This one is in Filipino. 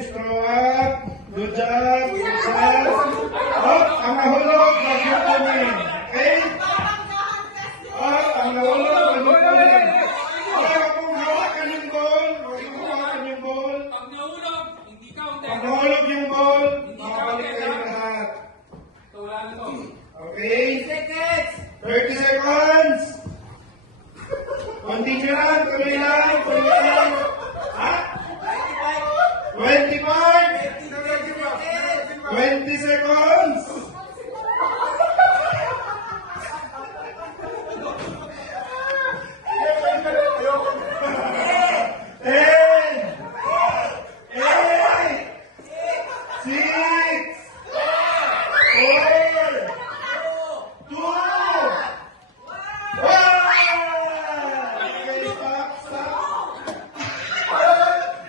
Straw up. Good job. Job. Oh, ang nahulog. Mag-mute kami. Okay? Oh, ang nahulog. Mag-mute kami. Huwag mong hawakan yung ball. Huwag mong hawakan yung ball. Pag nahulog, hindi count Pag eh. nahulog yung ball, makabalik kayo lahat. So, wala na to. Okay? 30 seconds. Konti nyo lang. Tuloy lang. Tuloy lang. Ha? 25. 25. 20 seconds. Eight. Eight. Six.